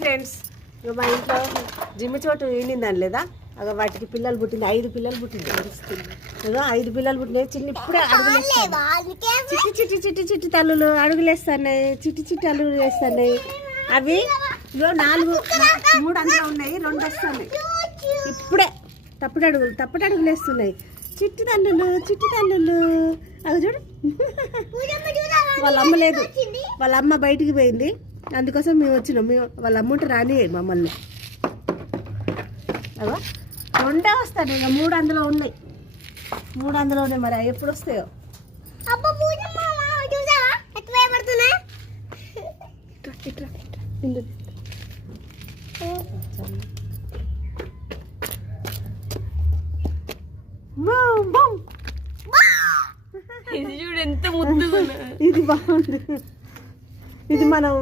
Friends, మా ఇంట్లో జిమ్మి చోటు ఎండిందని లేదా అగ వాటికి పిల్లలు పుట్టింది. 5 పిల్లలు పుట్టింది. 5 పిల్లలు పుట్టినాయి. చిన్న ఇప్పుడే అడుగులేస్తాయి. చిట్టి చిట్టి చిట్టి చిట్టి తల్లులు అడుగులేస్తున్నాయి. చిట్టి చిట్టి అడుగులు వేస్తున్నాయి. అవి 3 అందులో ఉన్నాయి. 2 వస్తున్నాయి. ఇప్పుడే తప్పటి అడుగులు వేస్తున్నాయి. చిట్టి తల్లులు అవి చూడు. వాళ్ళ అమ్మ లేదు, వాళ్ళ అమ్మ బయటికి పోయింది. అందుకోసం మేము వచ్చినాం. వాళ్ళ అమ్మ ఉంటే రాని మమ్మల్ని. అదో 2 వస్తాయి. ఇక 3 అందులో ఉన్నాయి. 3 అందులో ఉన్నాయి. మరి ఎప్పుడు వస్తాయో. ఇది చూడు ఎంత ముద్దుగా. ఇది బాగుంది. ఇది మనం